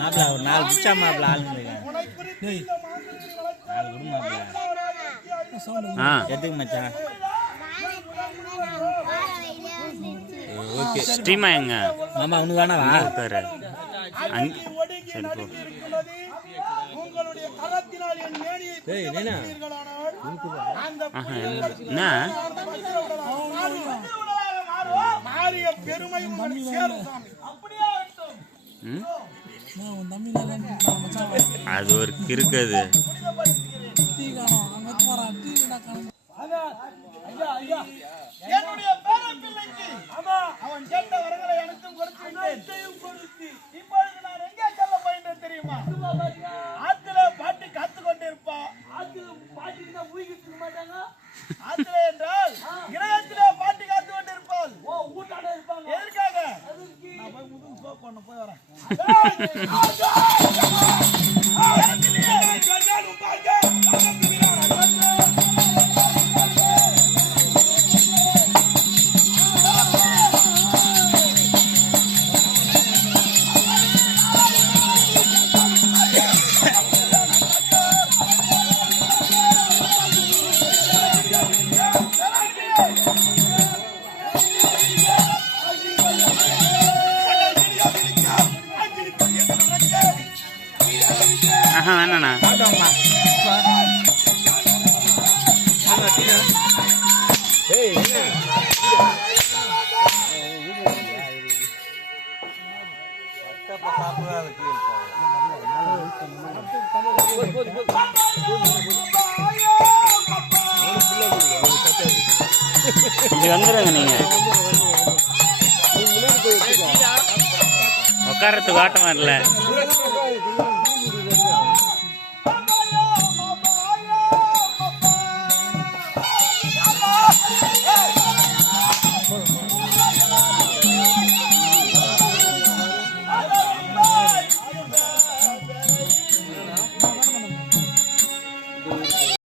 மாப்பிள்ள ஒரு 4 பிச்சா மாப்பிள்ள ஆள் எதுக்கு மச்சான்? ஓகே ஸ்ட்ரீமா எங்க மாமா உனக்கு வேணாவா பாரு அது ஒரு கிறுக்கது. என்னுடைய பேரப்பிள்ளைக்கு அவன் கேட்ட வரங்களை அனைத்தும் கொடுத்து இப்பொழுது நான் எங்கே செல்ல போகின்றேன் தெரியுமா? ஆத்துல பாட்டி காத்து கொண்டிருப்பா. பாட்டிக்கு ஊகிக்க மாட்டாங்க. ஆத்துல என்றால் கிரகத்திலே பாட்டி காத்து கொண்டிருப்பாள். ஊட்டாட இருப்பாங்க. எதற்காக? நான் போய் முதுகு சோப் பண்ண போய் வரேன். வேணாண்ணா இங்க வந்துடுங்க. நீங்க உட்காரத்துக்கு ஆட்டமா இல்லை.